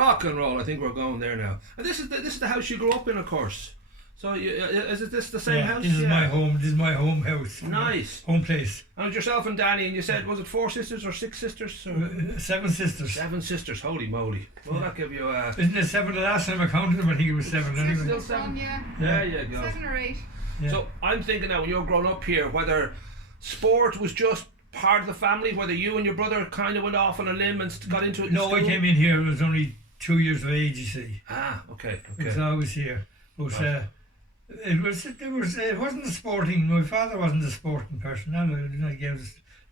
Rock and roll. I think we're going there now. And this is the house you grew up in, of course. So is this the same house? This is my home. This is my home house. Nice. Home place. And yourself and Danny, and you said, was it 4 sisters or 6 sisters? Or? 7 sisters. 7 sisters. Holy moly! Well, that give you a. Isn't it 7 the last time I counted them? I think it was 7 anyway. Still 7. Yeah. There you go. 7 or 8. Yeah. So I'm thinking now, when you're growing up here, whether sport was just part of the family, whether you and your brother kind of went off on a limb and got into it. No, I came in here. I was only 2 years of age. You see. Ah, okay. I was always here, but. Right. It wasn't a sporting. My father wasn't a sporting person. I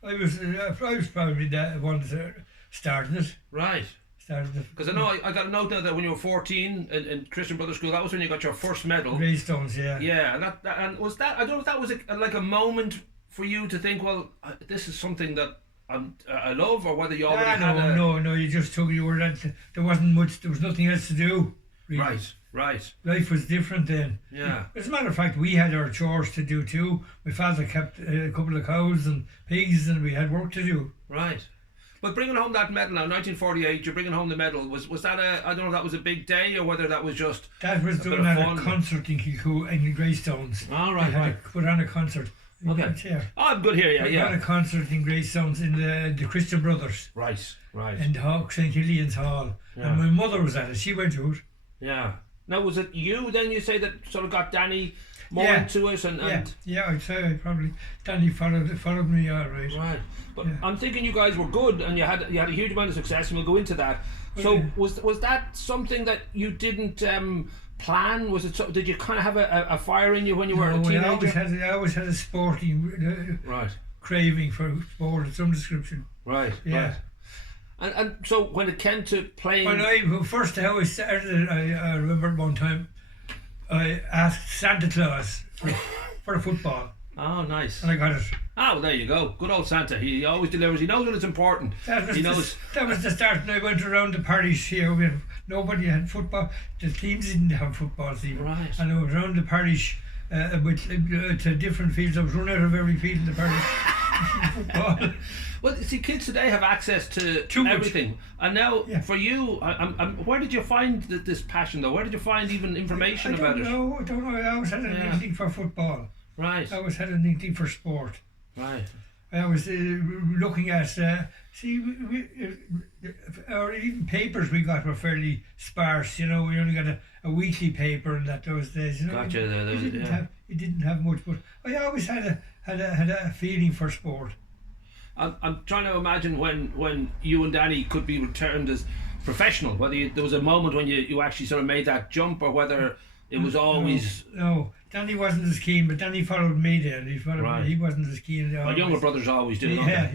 was probably the one that started it. Right. Because I know I got a note now that when you were 14 in Christian Brothers School, that was when you got your first medal. Greystones, yeah. Yeah, and was that? I don't know if that was like a moment for you to think, well, this is something that I love, or whether you already had a... No. You just took your. There wasn't much. There was nothing else to do. Really. Right. Life was different then. Yeah. As a matter of fact, we had our chores to do too. My father kept a couple of cows and pigs, and we had work to do. Right. But bringing home that medal now, 1948, you're bringing home the medal. Was that I don't know if that was a big day or whether that was just. That was done at a concert in Kilcoo in Greystones. All right. They had to put on a concert. Okay. Oh, I'm good here. Yeah. Had a concert in Greystones in the Christian Brothers. Right. In the St. Killian's Hall. Yeah. And my mother was at it. She went to it. Yeah. Now, was it you then, you say, that sort of got Danny more into it? Yeah, I'd say I probably. Danny followed me all right. Right. But I'm thinking you guys were good and you had a huge amount of success, and we'll go into that. So was that something that you didn't plan? Was it? Did you kind of have a fire in you when you were a teenager? I always had a sporting craving for sport of some description. Right. Yeah. Right. And so when it came to playing... When I started, I remember one time I asked Santa Claus for a football. Oh, nice. And I got it. Ah, well, there you go. Good old Santa. He always delivers. He knows when it's important. That was the start. And I went around the parish here. Nobody had football. The teams didn't have footballs even. Right. And I was around the parish to different fields. I was run out of every field in the parish. Football. Well, see, kids today have access to everything, and now for you, where did you find this passion though? Where did you find even information about it? I don't know. I always had an instinct for football. Right. I always had an instinct for sport. Right. I was looking at or even papers we got were fairly sparse. You know, we only got a weekly paper in those days. You know, gotcha. You didn't have much, but I always had a feeling for sport. I'm trying to imagine when you and Danny could be returned as professional, whether there was a moment when you actually sort of made that jump, or whether it was always... No, Danny wasn't as keen, but Danny followed me then. He wasn't as keen. My younger brothers always do, Yeah.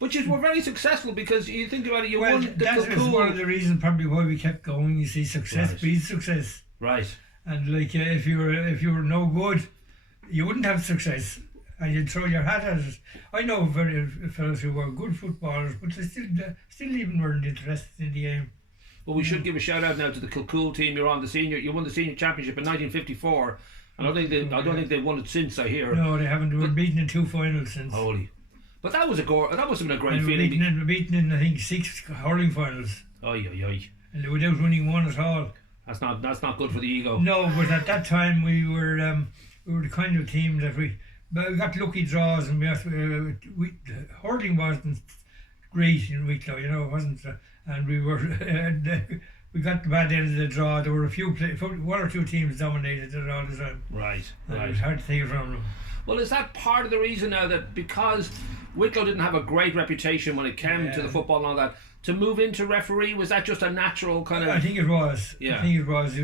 But you were very successful, because you think about it, won the that was one of the reasons probably why we kept going. You see, success breeds success. Right. And like if you were no good, you wouldn't have success. And you'd throw your hat at it. I know very fellows who were good footballers, but they still even weren't interested in the game. Well, we should give a shout out now to the Kilcool team. You won the senior championship in 1954. I don't think they've won it since, I hear. No, they haven't. They were beaten in 2 finals since. Holy! But that must have been a great feeling. They were beaten in I think 6 hurling finals. Aye. And without winning one at all. That's not good for the ego. No, but at that time we were the kind of team that we got lucky draws, and hurling wasn't great in Wicklow, you know, it wasn't, and we got the bad end of the draw. There were one or two teams dominated it all the time. Right. It was hard to take it from them. Well, is that part of the reason now that because Wicklow didn't have a great reputation when it came to the football and all that, to move into referee, was that just a natural kind of... I think it was. Yeah. I think it was.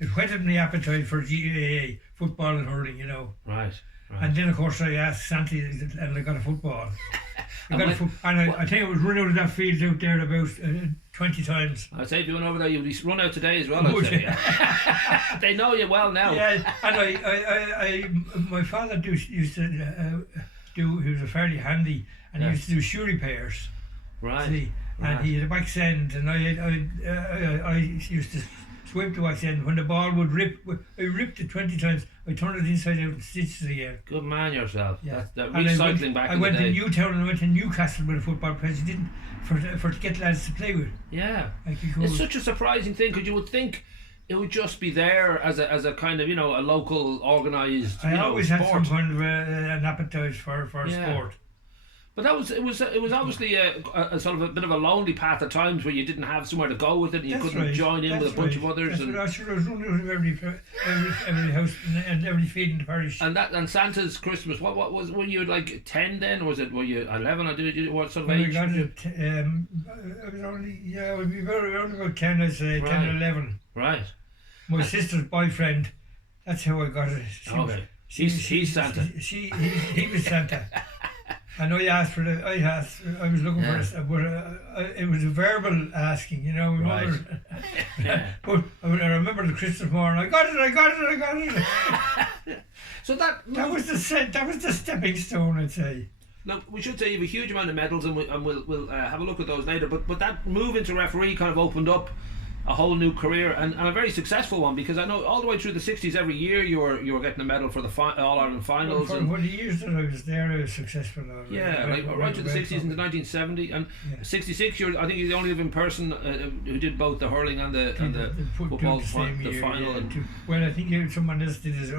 It whetted my appetite for GAA, football and hurling, you know. Right. And then, of course, I asked Santi, and I got a football. I think I was run out of that field out there about 20 times. I'd say if you went over there, you'd be run out today as well, I'd say. They know you well now. Yeah, and my father used to he was a fairly handy, and he used to do shoe repairs. Right. See? And he had a back send, and I used to swept the wax end. When the ball would rip, I ripped it 20 times. I turned it inside out and stitched it again. Good man yourself. Yeah. That's recycling back in the day. I went to Newtown and I went to Newcastle with a football because you didn't for to get lads to play with. Yeah. It's such a surprising thing because you would think it would just be there as a kind of, you know, a local organised. I always sport. had some kind of an appetite for sport. But it was obviously a sort of a bit of a lonely path at times where you didn't have somewhere to go with it, and you couldn't join in with a bunch of others. I was running out of every house and every field in the parish. And Santa's Christmas. What was, were you like 10 then, or were you 11? Or did you, what sort of when age? I got it, I was only I would be around about 10, I'd say, 10 or 11. Right. My sister's boyfriend. That's how I got it. He's Santa. He was Santa. And I was looking for it, but it was a verbal asking, you know. Right. But I remember the Christmas morning, I got it. So that was the stepping stone, I'd say. Now, we should say you have a huge amount of medals, and we'll have a look at those later. But that move into referee kind of opened up a whole new career, and a very successful one, because I know all the way through the 60s every year you were getting a medal for the All-Ireland finals. Well, for the years that I was there, I was successful. Right to the 60s into 1970 and 66. I think you're the only living person who did both the hurling and the football the final. Well, I think someone else did it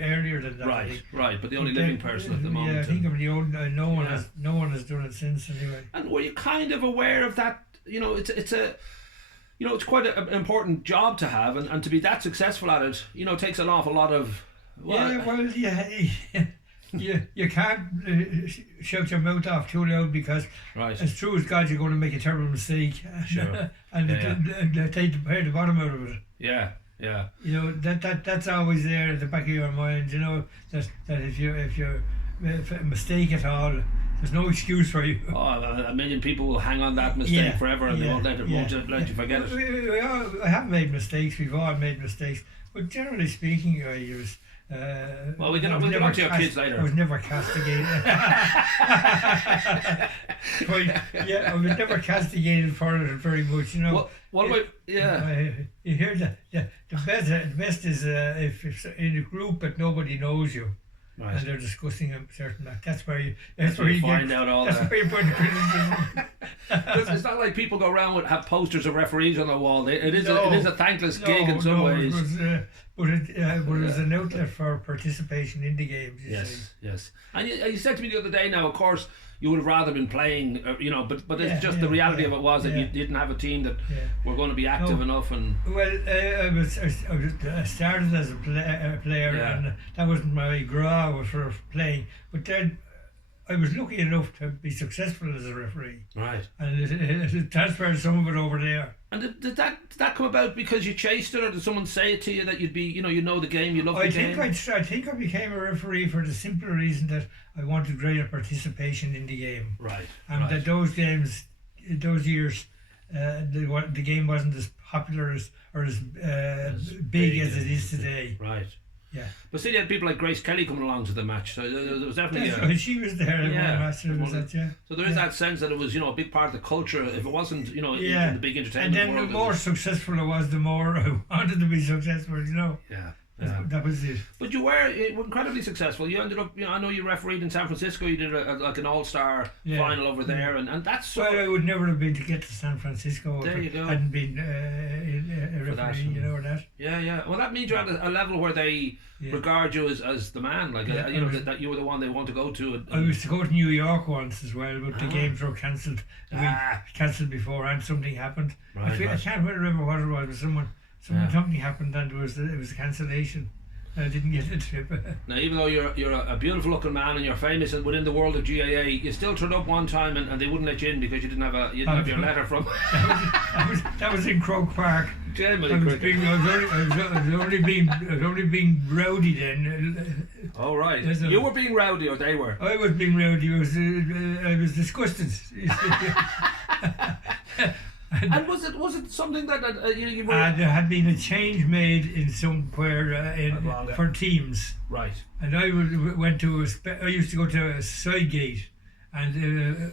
earlier than that. Right, but the only living person at the moment. Yeah, I think of the old. No one has done it since anyway. And were you kind of aware of that? You know, it's quite an important job to have, and to be that successful at it, you know, takes an awful lot of. You can't shout your mouth off too loud, because as true as God, you're going to make a terrible mistake, sure. and take the bottom out of it. Yeah. You know, that's always there at the back of your mind. You know that if you a mistake at all, there's no excuse for you. Oh, a million people will hang on that mistake forever, and they won't let you forget it. I have made mistakes. We've all made mistakes, but generally speaking, I was. We'll get on to your kids later. I was never castigated. I was never castigated for it very much. You know. What about you hear the best is if in a group but nobody knows you. Right. And they're discussing a certain act. That's where you find out all that. That's where you put criticism. It's not like people go around with have posters of referees on the wall. It is a thankless gig in some ways. But it was an outlet for participation in the games. Yes. And you said to me the other day. Now, of course, you would have rather been playing, you know, but it's just the reality of it was that you didn't have a team that were going to be active enough. And well, I started as a player, and that wasn't my draw for playing. But then I was lucky enough to be successful as a referee. Right. And it transferred some of it over there. And did that come about because you chased it, or did someone say it to you that you'd be, you know the game, you love the game? I think I became a referee for the simple reason that I wanted greater participation in the game. Right. And that those games, those years, the game wasn't as popular or as big as it is today. Right. Yeah. But still, you had people like Grace Kelly coming along to the match, so there was definitely she was there in one match. So there is that sense that it was, a big part of the culture. If it wasn't, in the big entertainment world. And then the more successful I was, the more I wanted to be successful. Yeah. That was it. But you were incredibly successful. You ended up, I know you refereed in San Francisco. You did like an all-star final over there, and that's. Well, I would never have been to get to San Francisco. There you go. Hadn't been a referee, that. Yeah. Well, that means you're at a level where they regard you as the man, like that you were the one they want to go to. I was to go to New York once as well, but the games were cancelled. Cancelled before, and something happened. I can't remember what it was. But something happened, and it was a cancellation. I didn't get the trip. Now, even though you're a beautiful looking man and you're famous within the world of GAA, you still turned up one time and they wouldn't let you in because you didn't have your letter from. that was in Croke Park. I was only being rowdy then. Oh right. You were being rowdy, or they were? I was being rowdy. I was disgusted. And was it something that you were? There had been a change made in somewhere for teams. Right. And I used to go to a side gate, and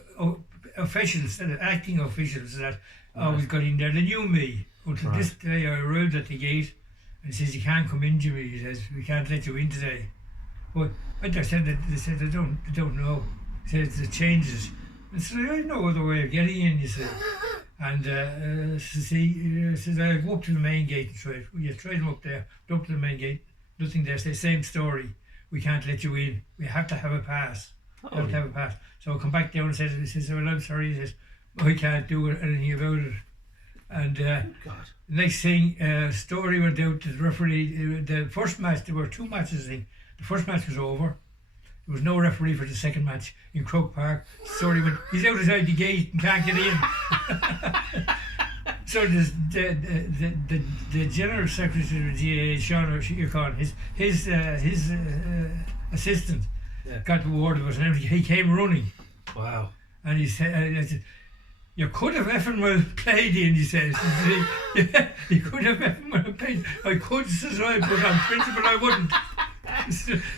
officials, acting officials that always got in there. They knew me. Until this day, I arrived at the gate, and he says, "You can't come in, Jimmy." He says, "We can't let you in today." But I said that they said, "I don't know." He says, "The changes." I said, "I know other way of getting in," you see. And he says, "I'll go up to the main gate and try it." You tried them up there, up to the main gate, nothing there. Say, same story. "We can't let you in. We have to have a pass. We have to have a pass." So I come back down and he says, "Well, I'm sorry." He says, "I can't do anything about it." And next thing, story went out to the referee. The first match, there were 2 matches, I think. The first match was over. There was no referee for the second match in Croke Park. Story went, "He's outside the gate and can't get in." So the general secretary of the GAA, Sean O'Sheacon, his assistant, got the word of us, and he came running. Wow. And he said, I said, "You could have effing well played in," he says. "Yeah, you could have effing well played." "I could," says I, "but on principle I wouldn't."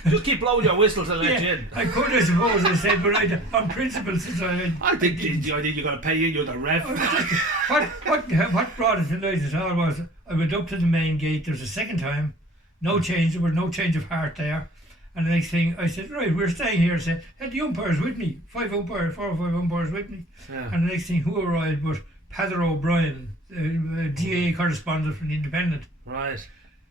Just keep blowing your whistles and let you in. "I could, I suppose," I said, "but on principle," says I think you're going to pay in, you're the ref. What brought it to light at all was I went up to the main gate. There was a second time, no change. There was no change of heart there. And the next thing I said, "Right, we're staying here." I said, "Had the umpires with me, 4 or 5 umpires with me." Yeah. And the next thing, who arrived was Pather O'Brien, GAA correspondent from the Independent. Right.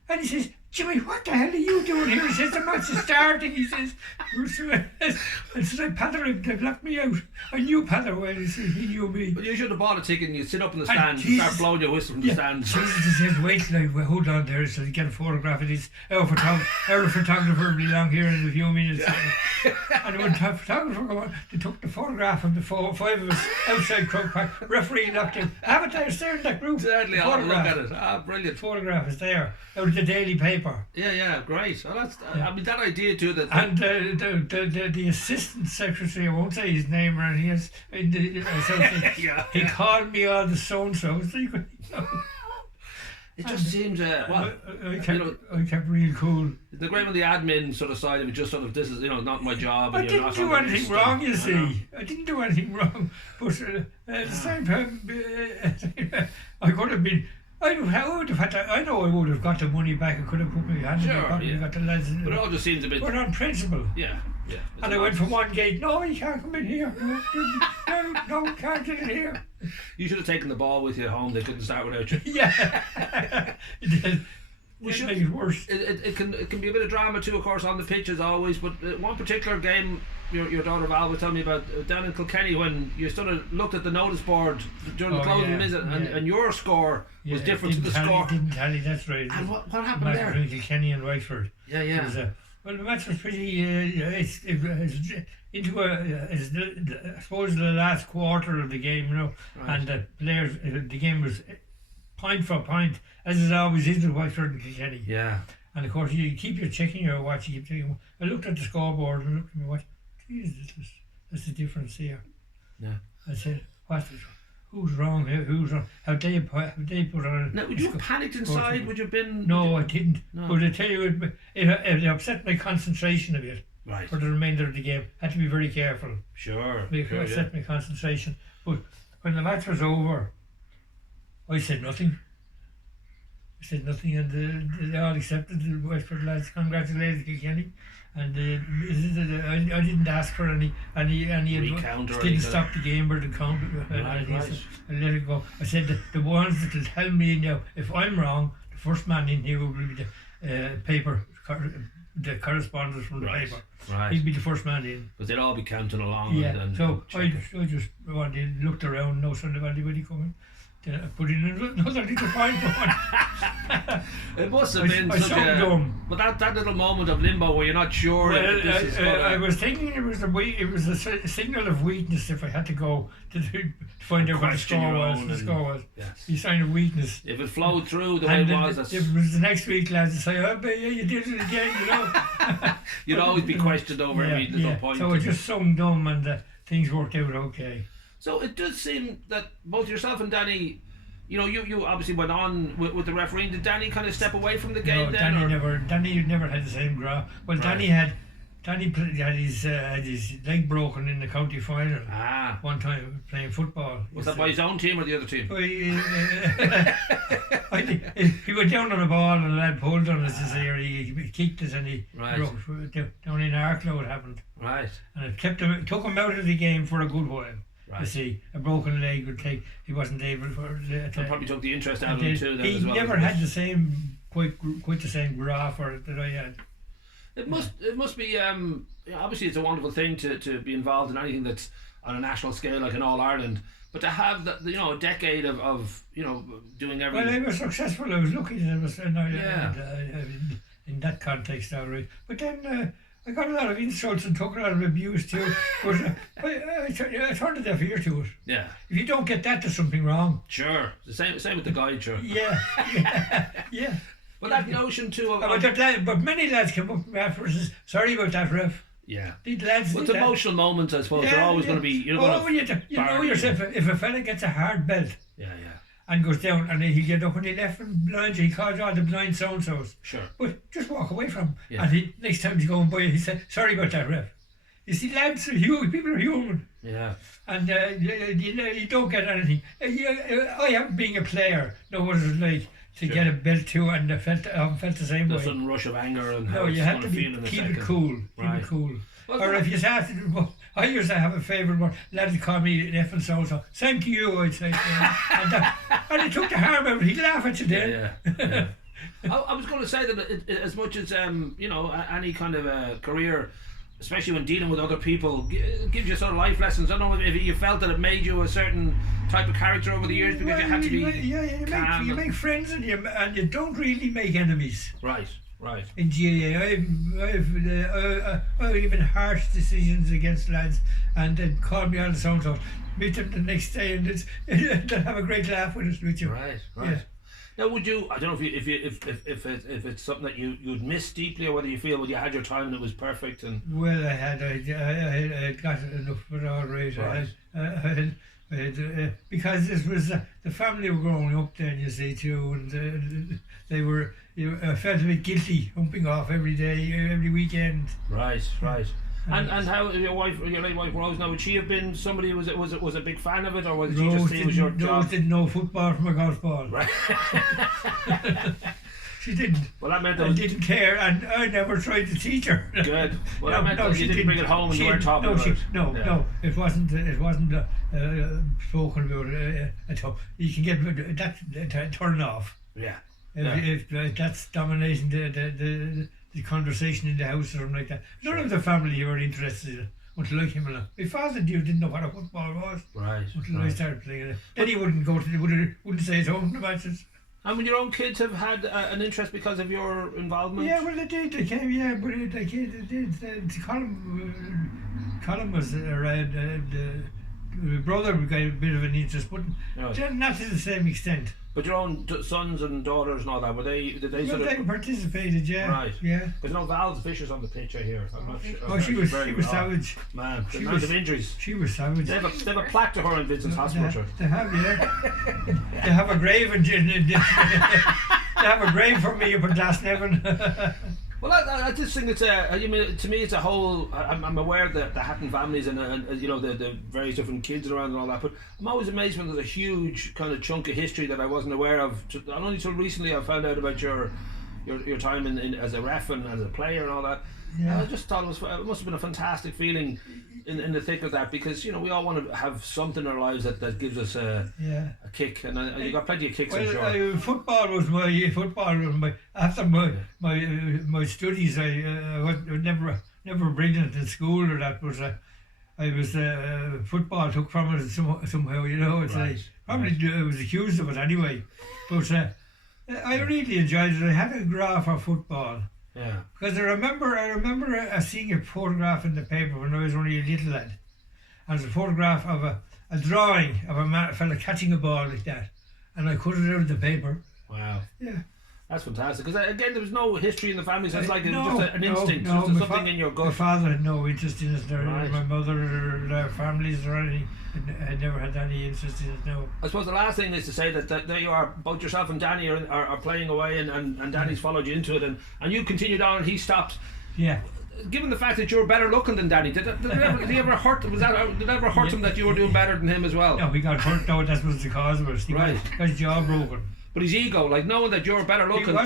And he says, "Jimmy, what the hell are you doing here?" He says, "The match is starting." He says, I said, "Pather, they've locked me out." I knew Pather well. He said, he knew me. But you should have bought a ticket and you sit up in the stand and start blowing your whistle from the stand. Jesus, he said, "Wait till I hold on there so I get a photograph of this. Our photographer will be along here in a few minutes." And when the photographer came on, they took the photograph of the 5 of us outside Croke Park. Referee locked in. Have it there, staring at that group. Certainly, I'll look at it. Brilliant. The photograph is there out of the Daily Paper. Yeah, great. Well, that's I mean, that idea too. That and the assistant secretary, I won't say his name, and he has he called me all the so-and-so. It just seems I kept real cool. The great on the admin sort of side of it, just sort of, this is not my job. I didn't do anything wrong, you see. I didn't do anything wrong, but at the same time, I could have been. I would have had to, I know I would have got the money back. I could have put my hand in my pocket and got the lads. But it all just seems a bit. But on principle. Yeah. And I went from one gate. "No, you can't come in here. No, can't get in here." You should have taken the ball with you home. They couldn't start without you. Yeah. We should make it worse. It can be a bit of drama too, of course, on the pitch as always. But one particular game, your daughter Val was telling me about down in Kilkenny, when you sort of looked at the notice board during the closing visit, and your score was different to the score. Didn't tally, that's right. And what happened there? Between Kilkenny and Whiteford. Yeah. Well, the match was pretty. It's into I suppose the last quarter of the game, you know, and the players. The game was point for point, as it always is with Whiteford and Kilkenny. Yeah. And of course, you keep checking your watch. You keep checking. I looked at the scoreboard and looked at my watch. Jesus, that's the difference here. Yeah. I said, who's wrong here? Who's wrong? Have they put on? Now, would you have panicked inside? Would you have been? No, I didn't. No. But I tell you, it upset my concentration a bit. Right. For the remainder of the game, had to be very careful. Sure. It upset my concentration. But when the match was over, I said nothing. And they all accepted. The Westford lads congratulated Kilkenny, and I didn't ask for any recount or didn't stop the game or the count. I let it go. I said the ones that will tell me now if I'm wrong, the first man in here will be the paper. The correspondence from the paper. Right. He'd be the first man in. But they'd all be counting along. Yeah. And so I just looked around, no sign of anybody coming. Then I put in another little point for one. It must have been such a dumb. But that little moment of limbo where you're not sure. Well, this is I was thinking it was a signal of weakness if I had to go to find out what the score was. The score was a sign of weakness. If it flowed through the way it was, if it was the next week, lads, say, "Oh, but yeah, you did it again," you know. You'd always be questioned over every little point. So I just sung dumb, and things worked out okay. So it does seem that both yourself and Danny, you obviously went on with the refereeing. Did Danny kind of step away from the game then? Danny never had the same graph. Well, Danny had Danny had his leg broken in the county final. Ah. One time playing football. Was that by his own team or the other team? He went down on the ball and the lad pulled on us this year. He kicked it and he broke down in Arklow. It happened. Right. And it took him out of the game for a good while. Right. You see, a broken leg would take. He wasn't able for. That probably took the interest out of him too. He never had the same quite the same graph or that I had. It must be obviously it's a wonderful thing to be involved in anything that's on a national scale like in All Ireland, but to have that, you know, a decade of doing everything. Well, I was successful. I was lucky that I was in that context, all right. But then I got a lot of insults and took a lot of abuse too. But I turned a deaf ear to it. Yeah. If you don't get that, there's something wrong. Sure. The same with the guide, sure. Yeah. Yeah. But that notion too of but many lads came up to me afterwards and said, sorry about that, ref. Yeah. These lads. Well, it's emotional moments, I suppose. They're always going to be. You know yourself. If a fella gets a hard belt. Yeah. And goes down and he'll get up and he left and blind. He calls all the blind so and so's. Sure. But just walk away from him. Yeah. And next time he's going by, he said, sorry about that, ref. You see, lads are human. People are human. Yeah. And you don't get anything. I have being a player know what it's like to get a belt too, and I felt the same way. The sudden rush of anger and how you have to keep it cool. Right. Keep it cool. Well, or if you start to, I used to have a favourite one. Lads would call me an F and so. Same to you, I'd say. And he took the harm out. He'd laugh at you then. Yeah. I was going to say that as much as any kind of career, especially when dealing with other people, gives you sort of life lessons. I don't know if you felt that it made you a certain type of character over the years because you had to be calm. You make friends and you don't really make enemies. Right. In GAA, I've even harsh decisions against lads, and they'd call me on the sound, so meet them the next day, and they'd have a great laugh with us, with you. Right. Yeah. Now, would you? I don't know if it's something that you'd miss deeply, or whether you feel you had your time and it was perfect. And well, I got enough of it all right. Because this was the family were growing up then, you see, too, and they were. I felt a bit guilty humping off every day, every weekend. Right. And how your late wife Rose, now would she have been somebody who was a big fan of it, or was she just see it was your job? Rose didn't know football from a golf ball. Right. She didn't. Well, that meant I didn't care, and I never tried to teach her. Good. Well, that meant that you didn't bring it home and you weren't talking about it. No, it wasn't spoken about at all. You can get that turn off. Yeah. If that's dominating the conversation in the house or something like that. None of the family were interested in it until I came along. My father didn't know what a football was. Right. Until I started playing it. Then he wouldn't go to wouldn't stay at home to the matches. And would your own kids have had an interest because of your involvement? Yeah, well they did. They came. Yeah, but they did. Colin was around. My brother got a bit of an interest, but not to the same extent. But your own sons and daughters and all that, did they they participated, yeah. Right. Yeah. Because Val's Fisher's on the picture here. I'm not sure. She was savage. Man, the amount of injuries. She was savage. They have a plaque to her in Vincent's Hospital. They have, yeah. They have a grave they have a grave for me up in Glasnevin. Well, I just think it's to me it's a whole. I'm aware that the Hatton families and the various different kids around and all that, but I'm always amazed when there's a huge kind of chunk of history that I wasn't aware of. Not only till recently I found out about your time in as a ref and as a player and all that. Yeah. I just thought it must have been a fantastic feeling in the thick of that, because we all want to have something in our lives that gives us a kick, and you got plenty of kicks. Well, I'm sure. Football was my after my studies. I was never brilliant in school or that, but I was football took from it somehow. It's I was accused of it anyway, but I really enjoyed it. I had a graph for football. Yeah. Because I remember seeing a photograph in the paper when I was only a little lad. And it was a photograph of a drawing of a fella catching a ball like that. And I cut it out of the paper. Wow. Yeah. That's fantastic. Because again, there was no history in the family, so it's like just an instinct, just something in your gut. My father had no interest in it. Right. My mother or their families or anything had never had any interest in it. No. I suppose the last thing is to say that there you are, both yourself and Danny are playing away, and Danny's followed you into it, and you continued on and he stopped. Yeah. given the fact that you're better looking than Danny, did he ever hurt? Did it ever hurt him that you were doing better than him as well? No, we got hurt. No, that was the cause of it. He got his jaw broken. But his ego, like knowing that you're better looking.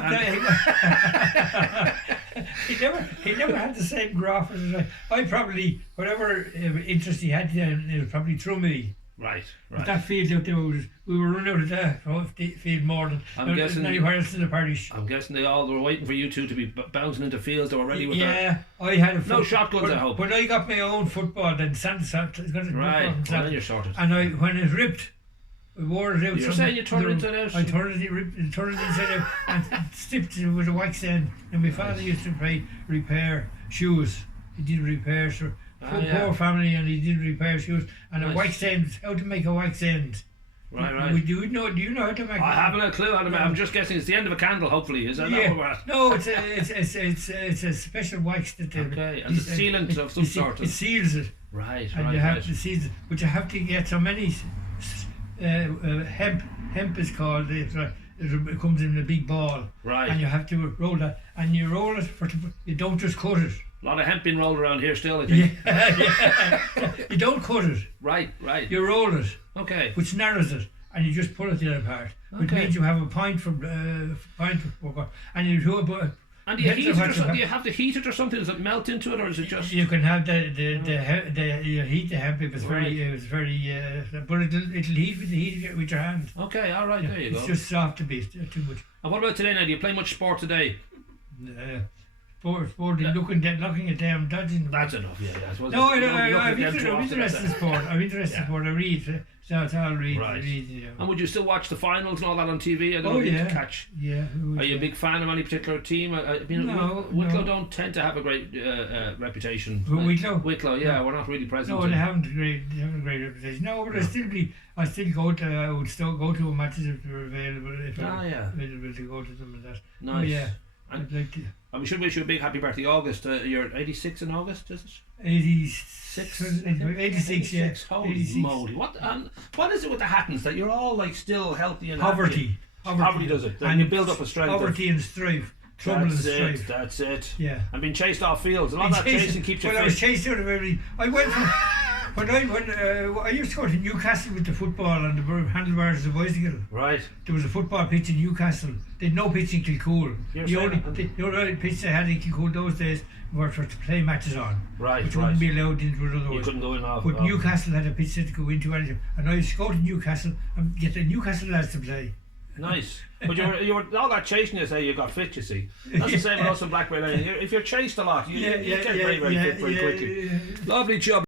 He never had the same graph as I probably, whatever interest he had then, it was probably through me. Right. But that field out there, we were running out of that field more than anywhere else in the parish. I'm guessing they all were waiting for you two to be bouncing into fields. They were ready with I had no shotguns, I hope. When I got my own football, then right, then you're sorted. And when it ripped, we wore it out. You're saying you turned it inside out? I turned it inside out and stipped it with a wax end. And my father used to repair shoes. He did repair, so poor family, and he did repair shoes. And a wax end, how to make a wax end. Right. Do you know how to make? I haven't a clue how to make. I'm just guessing it's the end of a candle. Hopefully, is that what we're at? No, it's a special wax that. Okay, and the sealant of some sort. It seals it. Right. And you have to seal it, but you have to get so many. Hemp is called. It comes in a big ball. Right. And you have to roll that, and you roll it you don't just cut it. A lot of hemp being rolled around here still, I think. Yeah. You don't cut it. Right. You roll it. Okay. Which narrows it, and you just pull it the other part. Which means you have a pint for and you do it. And do you heat it or something? Do you have to heat it or something? Does it melt into it, or is it just? You can have you heat the hemp if it's very, but it'll heat with the heat with your hand. Okay, all right, there you go. It's just soft to be too much. And what about today? Now, do you play much sport today? Sport, looking at them, dodging. That's enough. Yeah, I suppose. No, I'm interested in sport. I read. So I'll read. Right. Yeah. And would you still watch the finals and all that on TV? I don't know if you catch. Yeah. Are you a big fan of any particular team? No. Wicklow don't tend to have a great reputation. Wicklow, yeah, we're not really present. No, they haven't a great reputation. No, but I still go to. I would still go to matches if they're available. Available to go to them and that. Nice. Oh, yeah. And we should wish you a big happy birthday, August. You're 86 in August, is it? 86, yeah. Holy 86. moly! What is it with the Hattons that you're all like still healthy and poverty does it? And you build up a strength. Poverty and strife. Trouble and strife. That's it. Yeah. And being chased off fields. A lot of that chasing keeps you fit. I was chased out of everything. I went from when I used to go to Newcastle with the football and the handlebars of the bicycle. Right. There was a football pitch in Newcastle. They had no pitch in Kilcool. The only pitch they had in Kilcool those days were to play matches on. Right. Which wouldn't be allowed into another one. You couldn't go in off. But Newcastle had a pitch to go into anything. And I used to go to Newcastle and get the Newcastle lads to play. Nice. But you were all that chasing, you say you got fit, you see. That's the same with us in Blackberry Lane. If you're chased a lot, you get very fit very quickly. Lovely job.